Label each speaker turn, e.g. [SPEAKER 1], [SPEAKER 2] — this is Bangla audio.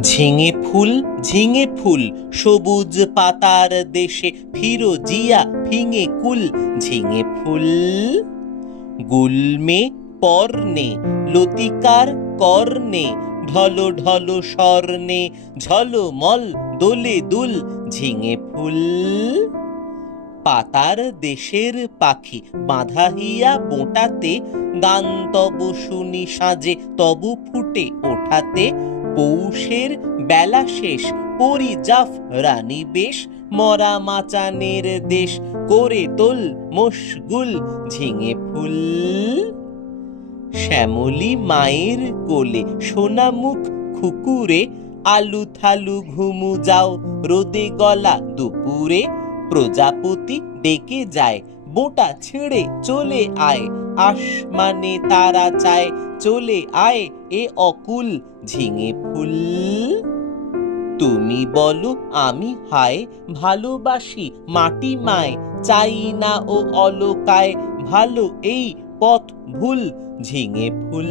[SPEAKER 1] ঝিঙে ফুল ঝিঙে ফুল, সবুজ পাতার দেশে ফিরোজিয়া ফিঙে কুল, ঝিঙে ফুল, গুলমে পর্ণে লতিকার কর্ণে ঢলো ঢলো স্বর্ণে, ঝলমল দোলে দুল, ঝিঙে ফুল। পাতার দেশের পাখি বাঁধা হিয়া বোটাতে, গান তব শুনি সাজে তবু ফুটে ওঠাতে পৌষের বেলা শেষ পরিজাফ রানী বেশ। মরা মাচানের দেশ করে তোল মশগুল, ঝিঙে ফুল। শ্যামলী মায়ের কোলে সোনামুখ খুকুরে, আলু থালু ঘুমু যাও রোদে গলা দুপুরে। প্রজাপতি ডেকে যায়, বোটা ছেড়ে চলে আয়, আসমানে তারা চায় চলে আয় এ অকুল ঝিঙে ফুল। তুমি বলো, আমি হায় ভালোবাসি মাটি মায়, চাই না ও অলকায়, ভালো এই পথ ভুল ঝিঙে ফুল।